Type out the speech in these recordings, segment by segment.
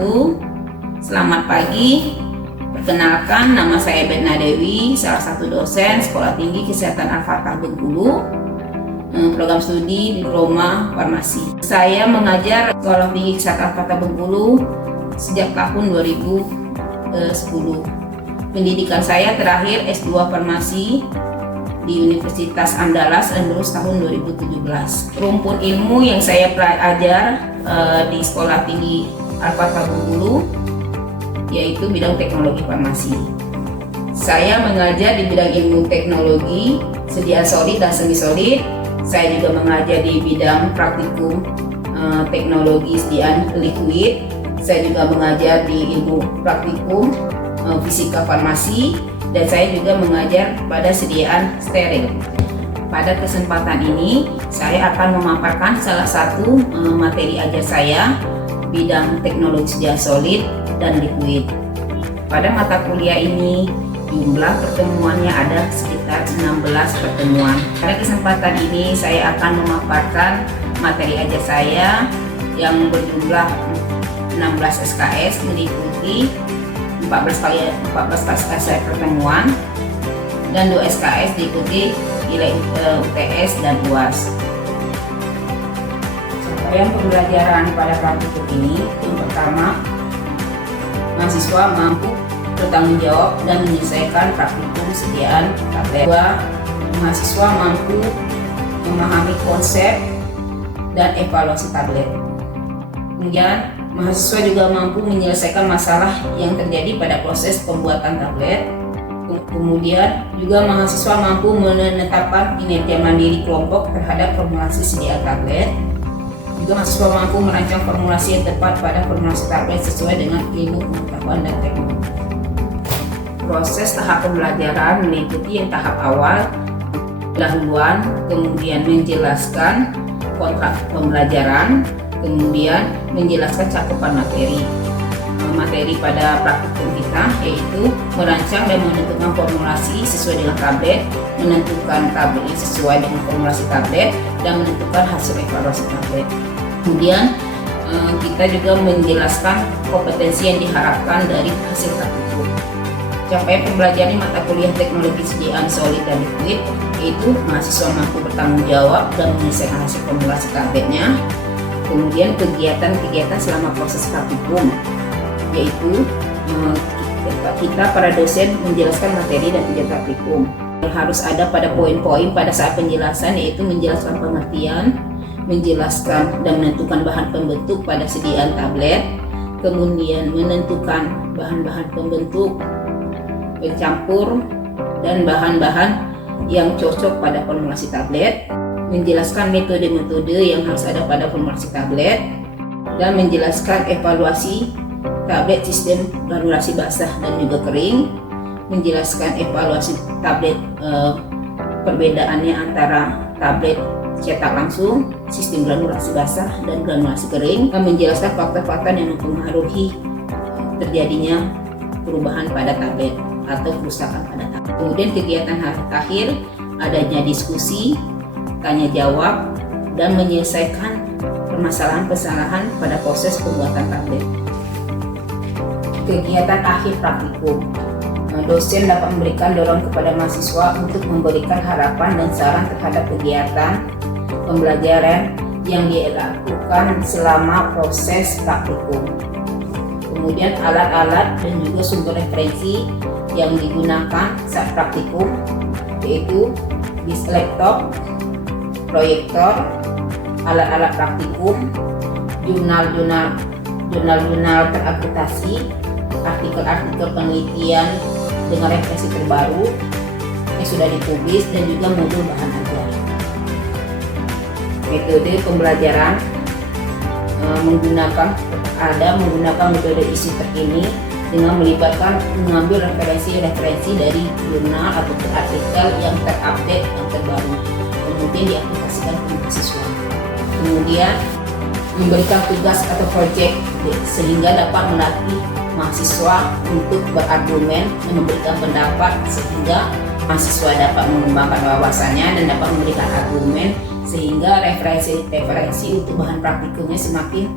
wabarakatuh. Selamat pagi. Perkenalkan, nama saya Betna Dewi, salah satu dosen Sekolah Tinggi Kesehatan Al-Fatah Bengkulu, program studi Diploma Farmasi. Saya mengajar Sekolah Tinggi Kesehatan Al-Fatah Bengkulu sejak tahun 2010. Pendidikan saya terakhir S2 Farmasi di Universitas Andalas Andalus tahun 2017. Rumpun ilmu yang saya ajar di Sekolah Tinggi Al-Fatah Bengkulu yaitu bidang teknologi farmasi. Saya mengajar di bidang ilmu teknologi sediaan solid dan semi solid. Saya juga mengajar di bidang praktikum teknologi sediaan liquid. Saya juga mengajar di ilmu praktikum fisika farmasi, dan saya juga mengajar pada sediaan steril. Pada kesempatan ini saya akan memaparkan salah satu materi ajar saya, bidang teknologi sediaan solid dan liquid. Pada mata kuliah ini jumlah pertemuannya ada sekitar 16 pertemuan. Pada kesempatan ini saya akan memaparkan materi ajar saya yang berjumlah 16 SKS, meliputi 14 SKS pertemuan dan 2 SKS diikuti nilai UTS dan UAS. Capaian pembelajaran pada praktikum ini, yang pertama, mahasiswa mampu bertanggung jawab dan menyelesaikan praktikum sediaan tablet. 2. Mahasiswa mampu memahami konsep dan evaluasi tablet. Kemudian mahasiswa juga mampu menyelesaikan masalah yang terjadi pada proses pembuatan tablet. Kemudian juga mahasiswa mampu menetapkan kinerja mandiri kelompok terhadap formulasi sediaan tablet. Juga mahasiswa mampu merancang formulasi yang tepat pada formulasi tablet sesuai dengan ilmu pengetahuan dan teknologi. Proses tahap pembelajaran meliputi yang tahap awal, pendahuluan, kemudian menjelaskan kontrak pembelajaran, kemudian menjelaskan cakupan materi pada praktikum kita, yaitu merancang dan menentukan formulasi sesuai dengan tablet, menentukan tablet sesuai dengan formulasi tablet, dan menentukan hasil evaluasi tablet. Kemudian kita juga menjelaskan kompetensi yang diharapkan dari hasil praktikum. Capaian pembelajaran mata kuliah teknologi sediaan solid dan liquid, yaitu mahasiswa mampu bertanggung jawab dan menyelesaikan hasil formulasi tabletnya. Kemudian kegiatan-kegiatan selama proses praktikum, yaitu kita para dosen menjelaskan materi dan tujuan praktikum. Yang harus ada pada poin-poin pada saat penjelasan, yaitu menjelaskan pengertian, menjelaskan dan menentukan bahan pembentuk pada sediaan tablet, kemudian menentukan bahan-bahan pembentuk, pencampur, dan bahan-bahan yang cocok pada formulasi tablet, menjelaskan metode-metode yang harus ada pada formulasi tablet, dan menjelaskan evaluasi tablet sistem granulasi basah dan juga kering, menjelaskan evaluasi tablet perbedaannya antara tablet cetak langsung, sistem granulasi basah dan granulasi kering, dan menjelaskan faktor-faktor yang mempengaruhi terjadinya perubahan pada tablet atau kerusakan pada tablet. Kemudian kegiatan akhir adanya diskusi, tanya jawab, dan menyelesaikan permasalahan-kesalahan pada proses pembuatan tablet. Kegiatan akhir praktikum, dosen dapat memberikan dorong kepada mahasiswa untuk memberikan harapan dan saran terhadap kegiatan pembelajaran yang dilakukan selama proses praktikum. Kemudian alat-alat dan juga sumber referensi yang digunakan saat praktikum, yaitu disk laptop, proyektor, alat-alat praktikum, jurnal-jurnal terakreditasi, artikel-artikel penelitian dengan referensi terbaru yang sudah dipublis, dan juga modul bahan ajar. Metode pembelajaran menggunakan metode isi terkini dengan melibatkan mengambil referensi dari jurnal atau artikel yang terupdate yang terbaru, kemudian diaplikasikan ke mahasiswa. Kemudian memberikan tugas atau proyek sehingga dapat melatih mahasiswa untuk berargumen dan memberikan pendapat, sehingga mahasiswa dapat mengembangkan wawasannya dan dapat memberikan argumen, sehingga referensi untuk bahan praktikumnya semakin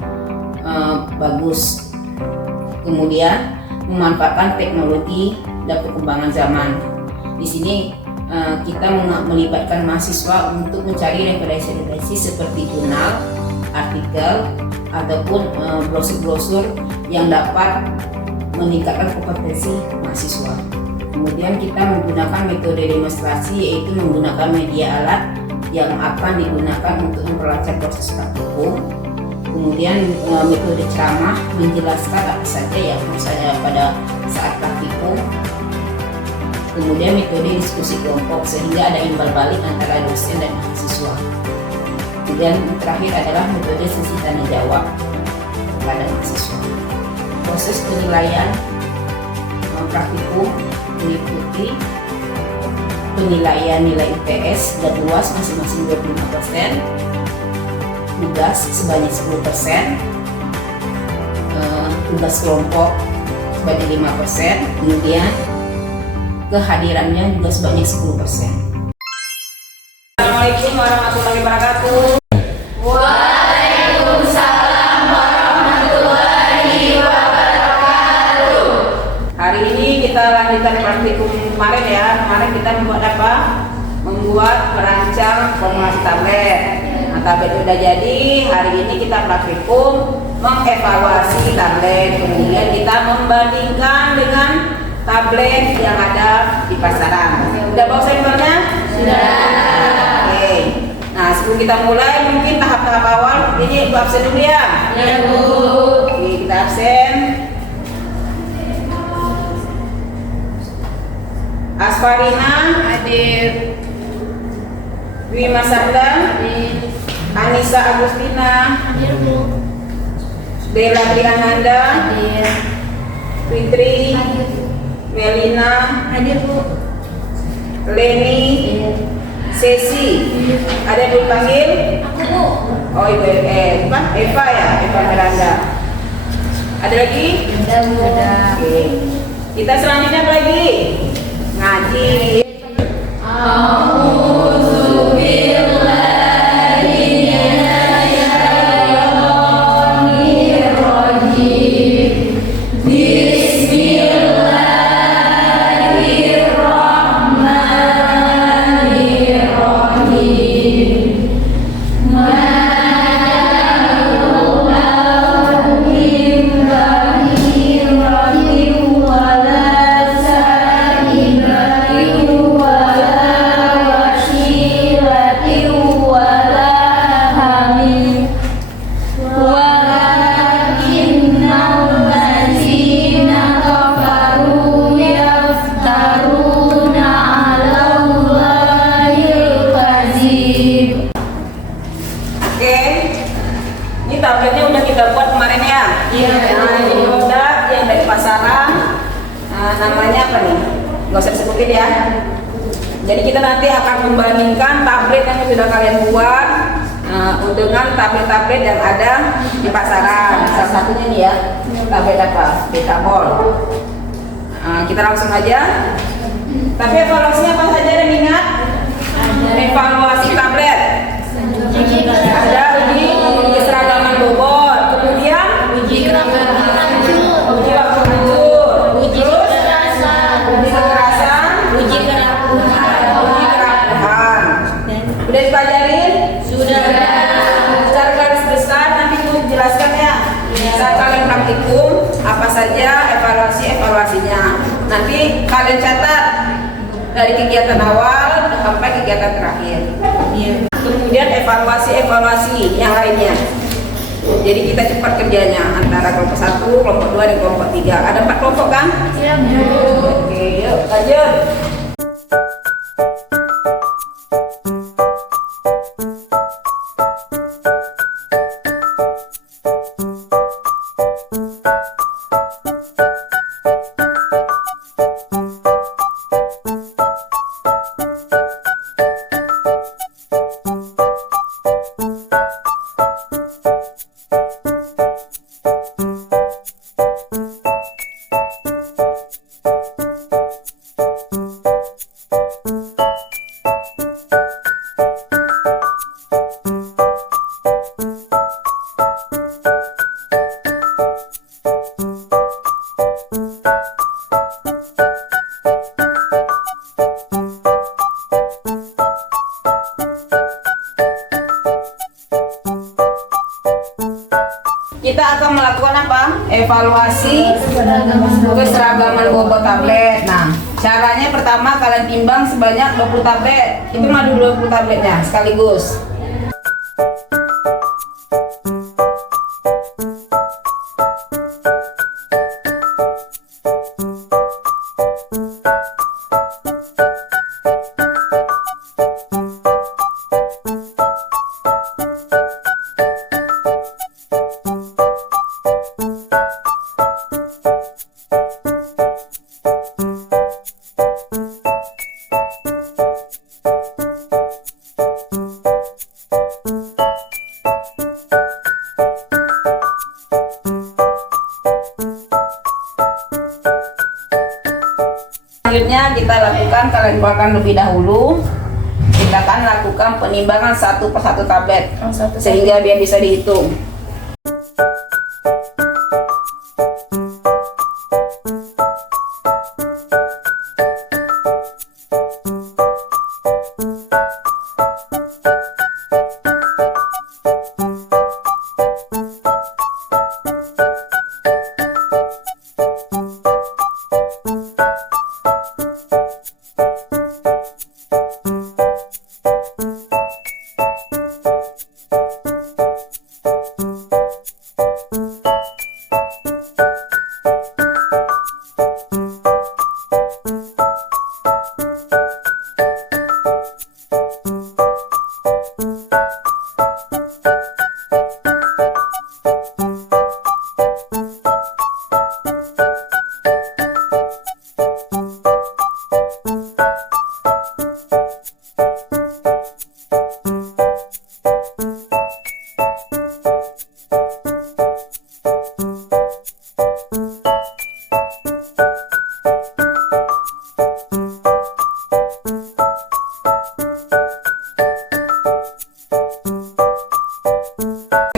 bagus. Kemudian memanfaatkan teknologi dan perkembangan zaman. Di sini kita melibatkan mahasiswa untuk mencari referensi-referensi seperti jurnal, artikel, ataupun brosur-brosur yang dapat meningkatkan kompetensi mahasiswa. Kemudian kita menggunakan metode demonstrasi, yaitu menggunakan media alat yang akan digunakan untuk memperlancar proses praktikum. Kemudian metode ceramah, menjelaskan apa saja yang harus ada pada saat praktikum. Kemudian metode diskusi kelompok, sehingga ada imbal balik antara dosen dan mahasiswa. Kemudian terakhir adalah metode sesi tanya jawab kepada mahasiswa. Proses penilaian praktikum meliputi penilaian nilai UTS dan UAS masing-masing 25%, tugas sebanyak 10%, tugas kelompok sebanyak 5%, kemudian kehadirannya juga sebanyak 10%. Assalamualaikum warahmatullahi wabarakatuh. Waalaikumsalam warahmatullahi wabarakatuh. Hari ini kita lanjutkan praktikum kemarin ya. Kemarin kita membuat apa? Merancang formulasi tablet. Nah, tablet sudah jadi. Hari ini kita praktikum mengevaluasi tablet. Kemudian kita membandingkan dengan tablet yang ada di pasaran. Sudah bawa sampelnya? Sudah. Oke. Nah, sebelum kita mulai, mungkin tahap-tahap awal ini Ibu absen dulu ya. Ya, Bu. Oke, kita absen. Asfarina, Hadir. Dwi Masarda, Hadir. Anissa Agustina, Hadir, Bu. Bella Triananda, Hadir. Fitri, Hadir. Melina, Hadir, Bu. Leni, Hadir. Sesi. Ada yang dipanggil? Aku, Bu. Oh, Ibu Eva ya, Eva Miranda. Ada lagi? Sudah, Bu. Sudah. Oke. Kita selanjutnya apa lagi? Ngaji. Ini tabletnya udah kita buat kemarin ya. Iya. Nah, ini produk yang dari pasaran. Namanya apa nih? Gak usah disebutin ya. Jadi kita nanti akan membandingkan tablet yang sudah kalian buat dengan tablet-tablet yang ada di pasaran. Salah satunya nih ya, tablet apa? Betamol. Kita langsung aja. Tapi evaluasinya apa saja yang ingat? Evaluasi tablet. Ada uji keseragaman bobot, kemudian Uji kerabat. uji waktu hancur, Uji kekerasan. uji kekerasan, Uji kerapuhan. uji kerapuhan. Udah dipelajarin? Sudah. Secara garis besar nanti Bu jelaskan ya. Saat kalian praktikum apa saja evaluasinya. Nanti kalian catat dari kegiatan awal sampai kegiatan terakhir. Iya. Kemudian evaluasi yang lainnya. Jadi kita cepat kerjanya antara kelompok 1, kelompok 2, dan kelompok 3. Ada 4 kelompok kan? Siap, Bu. Oke, yuk lanjut. kalkulasi keseragaman bobot tablet. Nah, caranya pertama kalian timbang sebanyak 20 tablet. Itu madu 20 tabletnya sekaligus. Selanjutnya kita lakukan, kalian keluarkan lebih dahulu. Kita akan lakukan penimbangan satu persatu tablet sehingga biar bisa dihitung.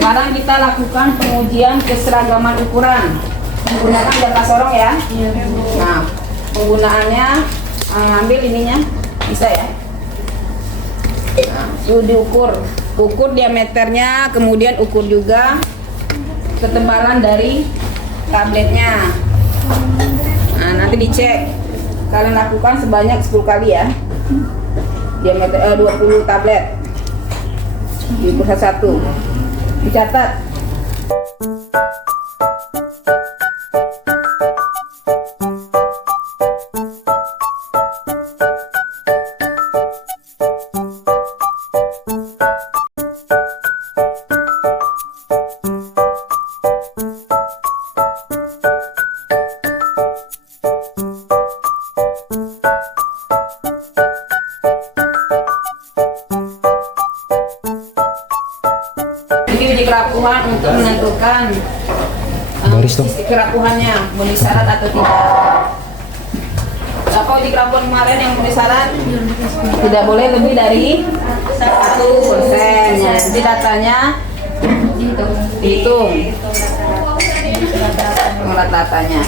Sekarang kita lakukan pengujian keseragaman ukuran menggunakan jangka sorong ya. Nah, penggunaannya ngambil ininya bisa ya. Nah, ukur diameternya, kemudian ukur juga ketebalan dari tabletnya. Nah, nanti dicek. Kalian lakukan sebanyak 10 kali ya. Diameter 20 tablet. Diukur satu. Dicatat. Uji kerapuhan untuk menentukan sisi kerapuhannya memenuhi syarat atau tidak. Apa uji kerapuhan kemarin yang memenuhi syarat tidak boleh lebih dari 1%. Jadi datanya dihitung rata-ratanya.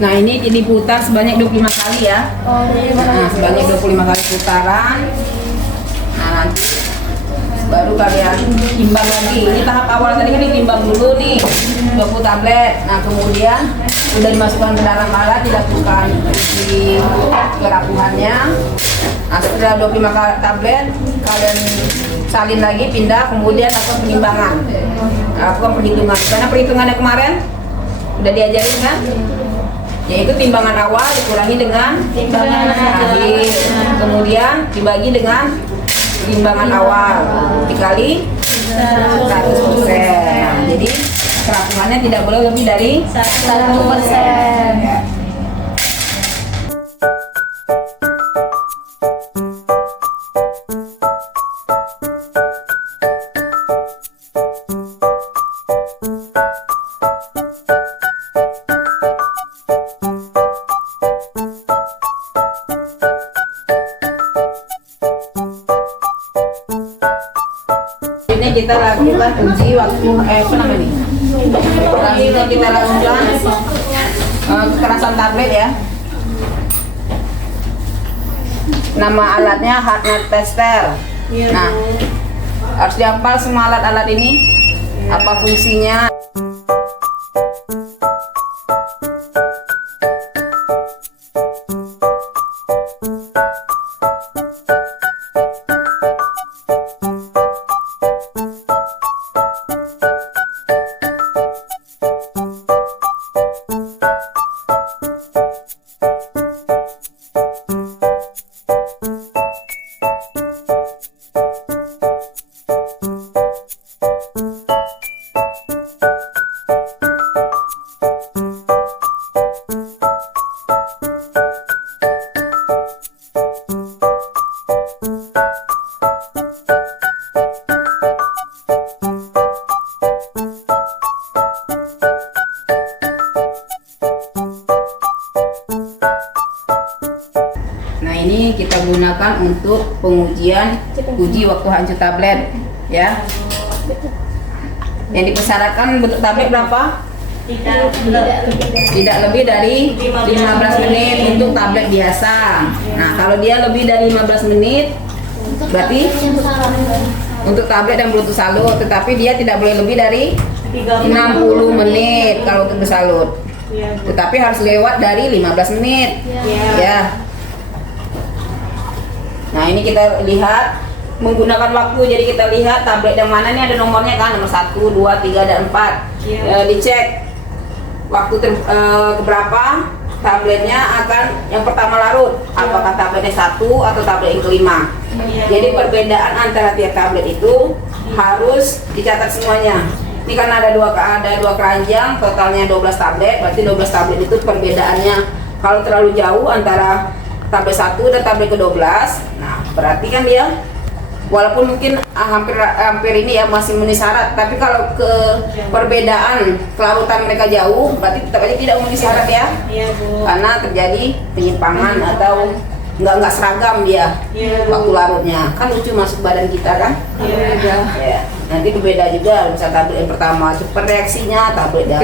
Nah, ini diputar sebanyak 25 kali ya. Nah, sebanyak 25 kali putaran. Nah, nanti baru kalian timbang lagi. Ini tahap awal tadi kan ditimbang dulu nih 20 tablet. Nah, kemudian sudah dimasukkan ke dalam alat, dilakukan uji kerapuhannya. Nah, setelah 25 kali tablet kalian salin lagi, pindah, kemudian lakukan penimbangan. Lakukan perhitungan. Karena perhitungannya kemarin udah diajarin kan? Yaitu timbangan awal dikurangi dengan timbangan akhir, kemudian dibagi dengan timbangan awal dikali 100%. Nah, jadi kerapuhannya tidak boleh lebih dari 1%. lakukan uji waktu apa namanya? Selanjutnya kita lakukan kekerasan tablet ya. Nama alatnya heartnet tester. Nah, harus dihafal semua alat-alat ini. Apa fungsinya? Nah, ini kita gunakan untuk pengujian uji waktu hancur tablet ya. Yang dipersyaratkan bentuk tablet berapa? Tidak lebih dari 15 menit untuk tablet biasa. Nah, kalau dia lebih dari 15 menit berarti untuk tablet dan Bluetooth salut, tetapi dia tidak boleh lebih dari 60 menit kalau untuk bersalut. Tetapi harus lewat dari 15 menit. Ya. Nah, ini kita lihat menggunakan waktu, jadi kita lihat tablet yang mana, ini ada nomornya kan, nomor 1, 2, 3, dan 4. Dicek waktu keberapa tabletnya akan yang pertama larut, apakah tabletnya 1 atau tablet yang kelima. Jadi perbedaan antara tiap tablet itu harus dicatat semuanya. Ini karena ada dua keranjang, totalnya 12 tablet, berarti 12 tablet itu perbedaannya kalau terlalu jauh antara tablet 1 dan tablet ke-12. Nah, berarti kan dia walaupun mungkin hampir ini ya masih memenuhi syarat, tapi kalau ke perbedaan kelarutan mereka jauh, berarti tetap aja tidak memenuhi syarat ya. Iya, Bu. Karena terjadi penyimpangan atau nggak seragam dia waktu larutnya. Kan lucu masuk badan kita kan? Ya. Nanti berbeda juga, misal tablet yang pertama cepat reaksinya, tablet yang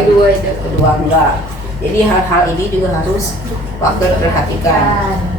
kedua enggak. Jadi hal-hal ini juga harus waktu diperhatikan.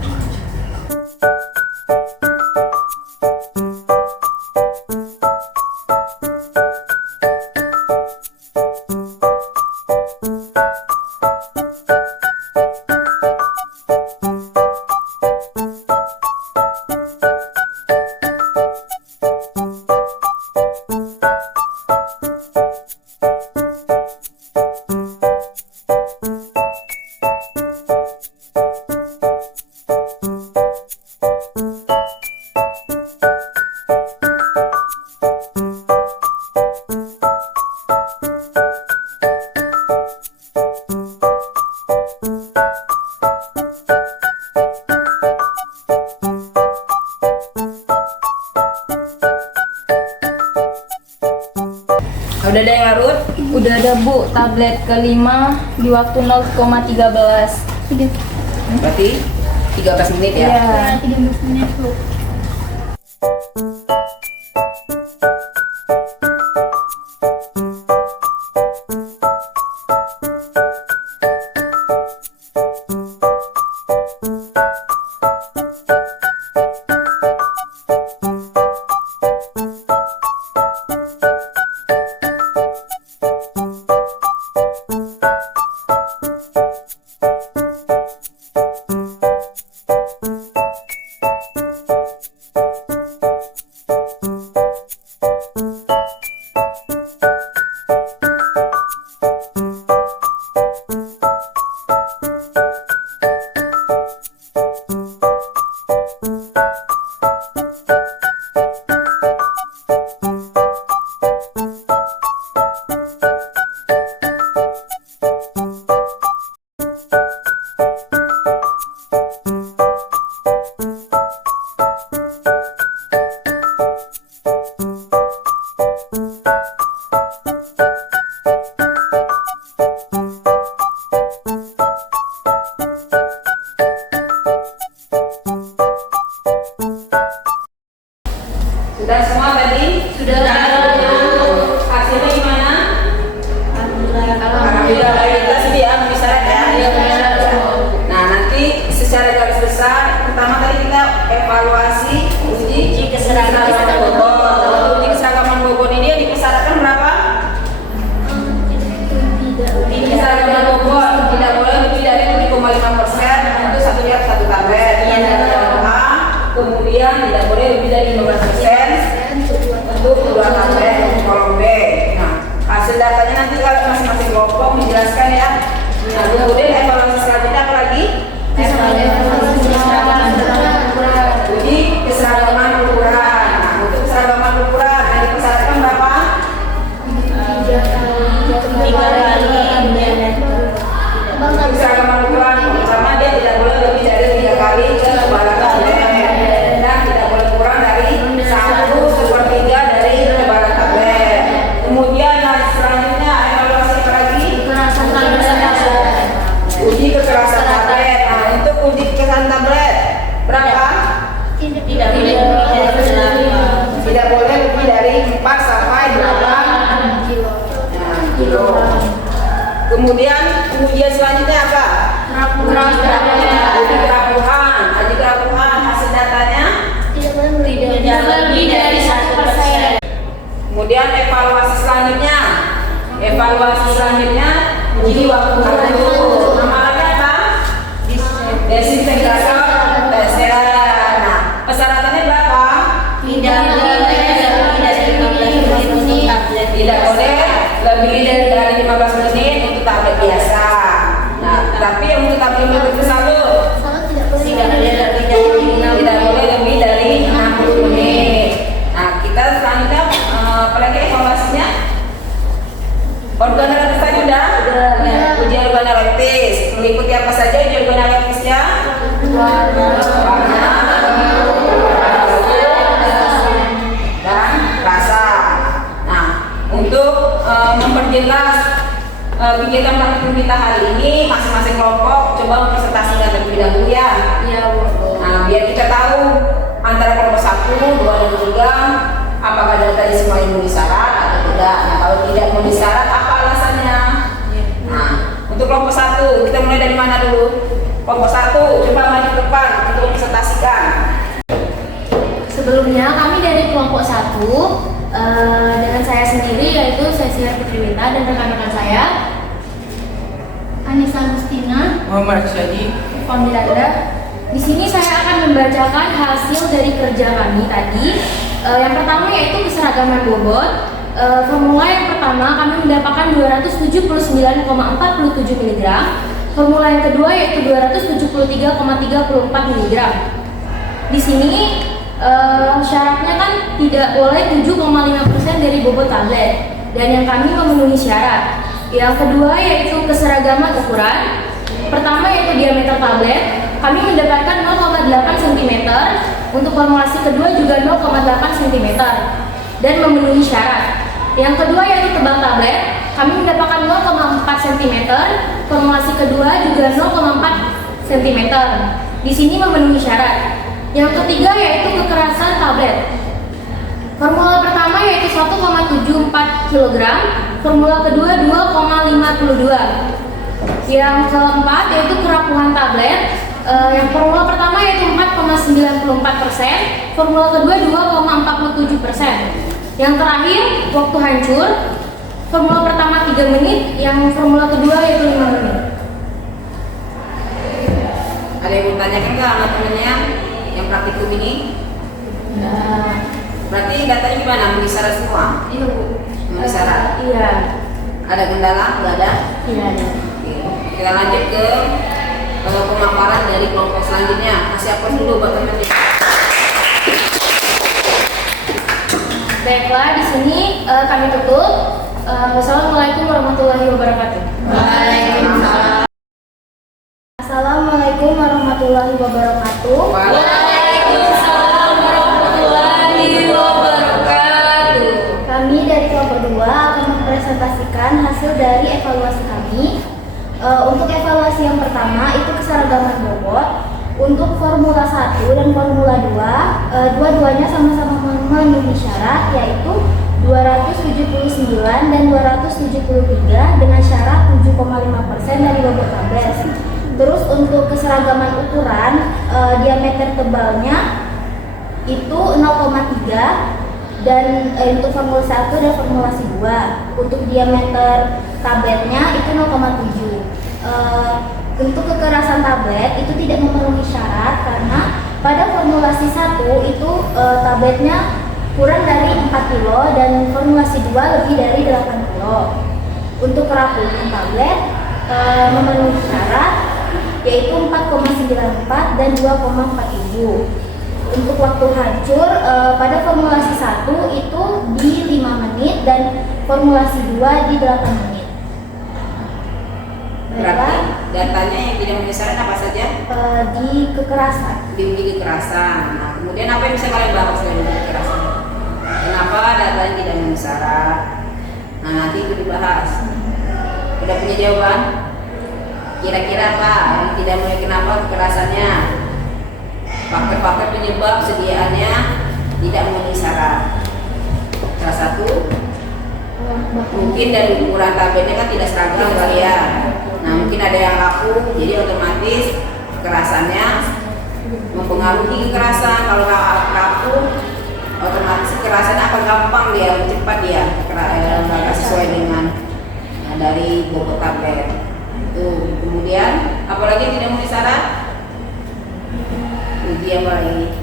Udah ada yang larut? Udah ada, Bu, tablet kelima di waktu 0,13. Berarti 13 menit ya? Iya, 13 menit, Bu. Sudah semua tadi? Sudah. Kemudian ujian selanjutnya apa? Uji kerapuhan. Uji kerapuhan hasil datanya tidak lebih dari 1%. Kemudian evaluasi selanjutnya. Uji waktu hancur. Namanya apa? Desintegrator tersier. Nah, persyaratannya berapa? Tidak boleh Tidak boleh lebih dari 15 menit untuk tablet biasa. Nah, tapi untuk tablet bersalur tidak boleh lebih dari 60 menit. Nah, kita selanjutnya apalagi evaluasinya? Organoleptis tadi udah? Uji organoleptis. Mengikuti apa saja uji organoleptisnya? Warna, dan rasa. Nah, untuk memperjelas kegiatan praktikum kita hari ini, masing-masing kelompok coba mempresentasikan terlebih dahulu ya. Nah, biar kita tahu antara kelompok 1, 2, dan 3 apakah data semua memenuhi syarat atau tidak. Nah, kalau tidak memenuhi syarat, apa alasannya? Nah, untuk kelompok 1 kita mulai dari mana dulu? Kelompok 1 coba maju ke depan untuk mempresentasikan. Sebelumnya kami dari kelompok 1 dengan saya sendiri yaitu Cecilia Fitriwita dan rekan-rekan saya Anissa Agustina, Muhammad Syadi, Miranda. Di sini saya akan membacakan hasil dari kerja kami tadi. Yang pertama yaitu keseragaman bobot. Formula yang pertama kami mendapatkan 279,47 mg. Formula yang kedua yaitu 273,34 mg. Di sini syaratnya kan tidak boleh 7,5% dari bobot tablet, dan yang kami memenuhi syarat. Yang kedua yaitu keseragaman ukuran. Pertama yaitu diameter tablet, kami mendapatkan 0,8 cm. Untuk formulasi kedua juga 0,8 cm dan memenuhi syarat. Yang kedua yaitu tebal tablet, kami mendapatkan 0,4 cm. Formulasi kedua juga 0,4 cm. Di sini memenuhi syarat. Yang ketiga yaitu kekerasan tablet. Formula pertama yaitu 1,74 kg, formula kedua 2,52. Yang keempat yaitu kerapuhan tablet. Yang formula pertama yaitu 4,94%, formula kedua 2,47%. Yang terakhir waktu hancur. Formula pertama 3 menit, yang formula kedua yaitu 5 menit. Ada yang mau tanyakan nggak sama temennya yang praktikum ini? Berarti datanya gimana? Memenuhi syarat semua? Iya Bu. Memenuhi syarat? Iya. Ada kendala? Nggak ada? Tidak ada. Oke. Kita lanjut ke pemaparan dari kelompok selanjutnya. Kasih apa dulu buat teman-teman? Baiklah, di sini kami tutup. Wassalamualaikum warahmatullahi wabarakatuh. Waalaikumsalam. Assalamualaikum warahmatullahi wabarakatuh. Waalaikumsalam warahmatullahi wabarakatuh. Kami dari kelompok 2 akan mempresentasikan hasil dari evaluasi kami. Untuk evaluasi yang pertama itu keseragaman bobot. Untuk formula 1 dan formula 2, dua-duanya sama-sama memenuhi syarat, yaitu 279 dan 273 dengan syarat 7,5% dari bobot tablet. Terus untuk keseragaman ukuran, diameter tebalnya itu 0,3 dan untuk formula 1 dan formulasi 2. Untuk diameter tabletnya itu 0,7. Untuk kekerasan tablet itu tidak memenuhi syarat karena pada formulasi 1 itu tabletnya kurang dari 4 kilo dan formulasi 2 lebih dari 8 kilo. Untuk kerapuhan tablet memenuhi syarat yaitu 4,94 dan 2,4 ibu. Untuk waktu hancur pada formulasi 1 itu di 5 menit dan formulasi 2 di 8 menit. Berarti datanya yang tidak memenuhi syarat apa saja? Di kekerasan. Di kekerasan. Nah, kemudian apa yang bisa kalian bahas dari kekerasan? Kenapa datanya tidak memenuhi syarat? Nah, nanti itu dibahas. Udah punya jawaban? Kira-kira apa yang tidak memenuhi, kenapa kekerasannya? Faktor-faktor penyebab sediaannya tidak memenuhi syarat. Salah satu Mungkin dari ukuran tabletnya kan tidak seragam kali ya. Nah mungkin ada yang rapuh, jadi otomatis kekerasannya mempengaruhi kekerasan. Kalau rapuh, otomatis kekerasannya akan gampang dia, cepat dia, nggak sesuai dengan dari bobot tablet. Itu kemudian apalagi tidak memenuhi syarat? Uji apa lagi?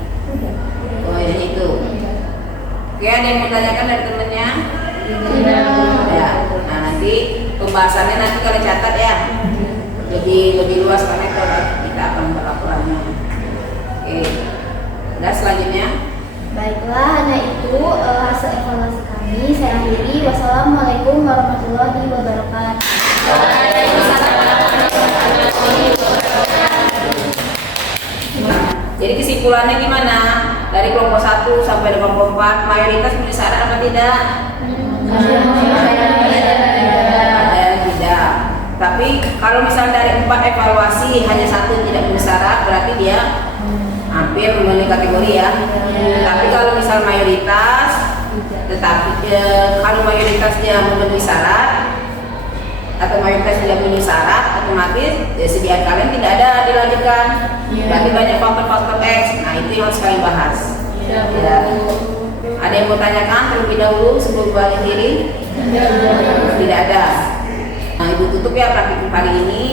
Oh ya itu. Oke, ada yang mau tanyakan dari temennya? Ya. Nah nanti pembahasannya nanti kalian catat ya. Lebih luas karena kita akan berlaporannya. Oke. Udah selanjutnya. Baiklah, hanya itu hasil evaluasi kami. Saya akhiri. Wassalamualaikum warahmatullahi wabarakatuh. Jadi kesimpulannya gimana? Dari kelompok 1 sampai kelompok 4 mayoritas memenuhi syarat apa tidak? Ada tidak. Tapi kalau misal dari 4 evaluasi hanya 1 tidak memenuhi syarat, berarti dia hampir memenuhi kategori ya. Tapi kalau misal mayoritas, kalau mayoritas dia memenuhi syarat atau mayoritas tidak memenuhi syarat, otomatis sediaan kalian tidak ada dilanjutkan. Berarti banyak faktor-faktor X. Nah itu yang harus kalian bahas. Ya. Ada yang mau tanyakan terlebih dahulu sebelum balik diri? Tidak ada. Nah ibu tutup ya praktikum hari ini.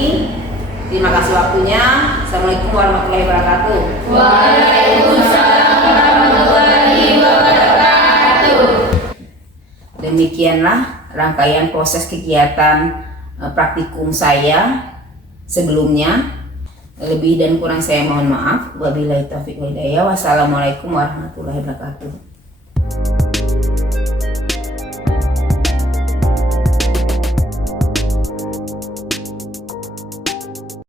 Terima kasih waktunya. Assalamualaikum warahmatullahi wabarakatuh. Waalaikumsalam warahmatullahi wabarakatuh. Demikianlah rangkaian proses kegiatan praktikum saya sebelumnya. Lebih dan kurang saya mohon maaf. Wabillahi taufiq wal hidayah. Wassalamualaikum warahmatullahi wabarakatuh.